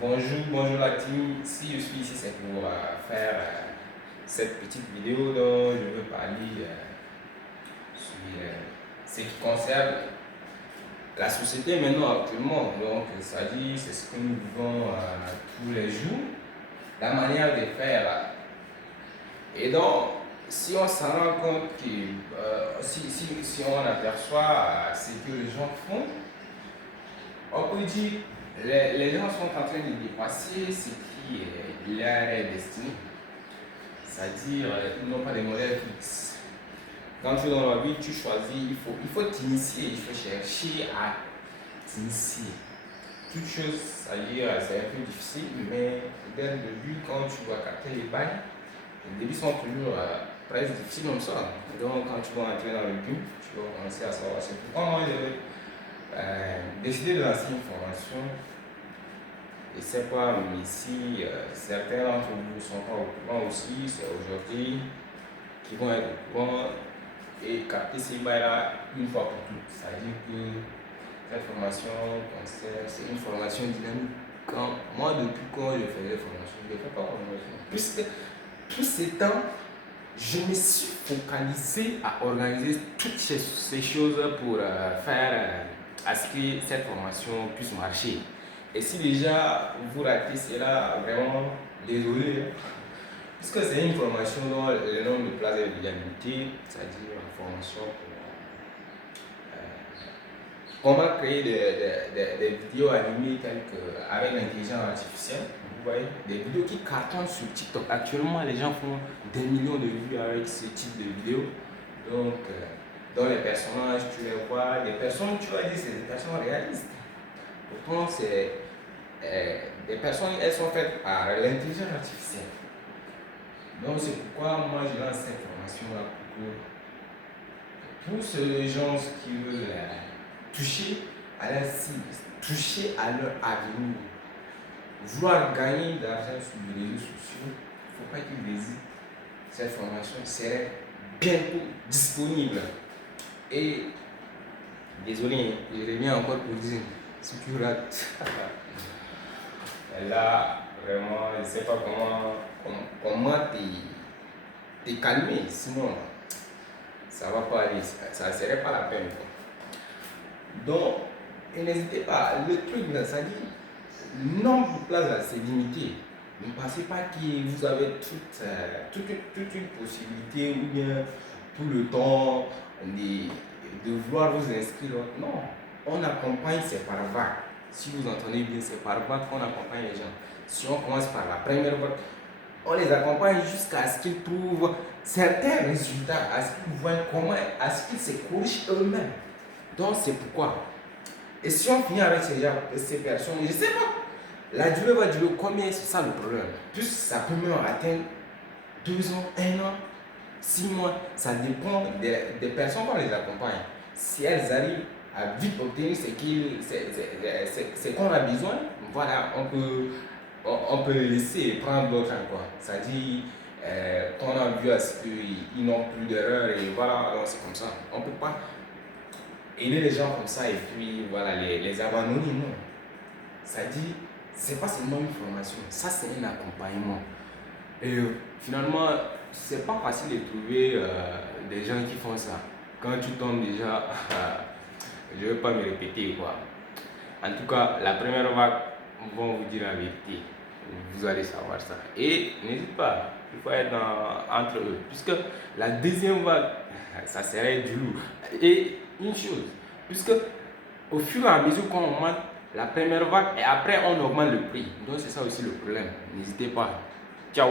Bonjour la team. Si je suis ici, c'est pour faire cette petite vidéo dont je veux parler sur ce qui concerne la société maintenant actuellement. Donc, c'est ce que nous vivons tous les jours, la manière de faire. Et donc, si on s'en rend compte que, si on aperçoit ce que les gens font, on peut dire les gens sont en train de dépasser ce qui est leur destinée. C'est-à-dire, ils n'ont pas de modèles fixes. Quand tu es dans la vie, tu choisis, il faut t'initier, il faut chercher à t'initier. Toute chose, c'est-à-dire, c'est un peu difficile, mais dès le début, quand tu vas capter les bails, les débuts sont toujours presque difficiles comme ça. Donc, quand tu vas entrer dans le but, tu vas commencer à savoir. C'est pourquoi moi, j'ai décidé de lancer une formation. Je ne sais pas, mais si certains d'entre vous ne sont pas au courant aussi, c'est aujourd'hui qu'ils vont être au courant et capter ces bails-là une fois pour toutes. C'est-à-dire que cette formation, c'est une formation dynamique. Moi, depuis quand je faisais formation, je ne fais pas formation. Puisque tous ces temps, je me suis focalisé à organiser toutes ces choses pour faire à ce que cette formation puisse marcher. Et si déjà vous ratez cela, vraiment désolé, puisque c'est une formation dont le nombre de places est déjà limité, c'est-à-dire une formation pour comment créer des vidéos animées telles que avec l'intelligence artificielle. Vous voyez, des vidéos qui cartonnent sur TikTok. Actuellement, les gens font des millions de vues avec ce type de vidéos. Donc, dans les personnages, tu les vois, des personnes, tu vas dire, c'est des personnes réalistes. Pourtant, c'est des personnes, elles sont faites par l'intelligence artificielle. Donc, c'est pourquoi moi, je lance cette formation-là pour ces gens qui veulent toucher à la cible, toucher à leur avenir, vouloir gagner de l'argent sur les réseaux sociaux. Il ne faut pas qu'ils hésitent. Cette formation serait bientôt disponible. Et désolé, je reviens encore pour dire, si tu rates, là, vraiment, je ne sais pas comment te calmer, sinon ça ne va pas aller, ça ne serait pas la peine. Donc, n'hésitez pas, le truc, ça dit, le nombre de places là, c'est limité. Ne pensez pas que vous avez toute une possibilité ou bien tout le temps de vouloir vous inscrire. Non, on accompagne, c'est par vague. Si vous entendez bien, c'est par vague qu'on accompagne les gens. Si on commence par la première vague, on les accompagne jusqu'à ce qu'ils trouvent certains résultats, à ce qu'ils voient comment, à ce qu'ils se corrigent eux-mêmes. Donc c'est pourquoi. Et si on finit avec ces personnes, je ne sais pas, la durée va durer combien, c'est ça le problème. Plus ça peut même atteindre 2 ans, 1 an, 6 mois, ça dépend des personnes qu'on les accompagne. Si elles arrivent à vite obtenir ce qu'on a besoin, voilà, on peut les laisser et prendre d'autres quoi. C'est-à-dire qu'on a vu à ce qu'ils n'ont plus d'erreurs et voilà, alors c'est comme ça. On ne peut pas aider les gens comme ça et puis voilà, les abandonner, non. C'est-à-dire, c'est pas seulement une formation, ça c'est un accompagnement. Et finalement, c'est pas facile de trouver des gens qui font ça. Quand tu tombes déjà, je ne vais pas me répéter quoi. En tout cas, la première vague vont vous dire la vérité. Vous allez savoir ça. Et n'hésite pas, il faut être entre eux. Puisque la deuxième vague, ça serait du lourd. Et une chose, puisque au fur et à mesure qu'on augmente la première vague et après on augmente le prix. Donc c'est ça aussi le problème. N'hésitez pas. Ciao.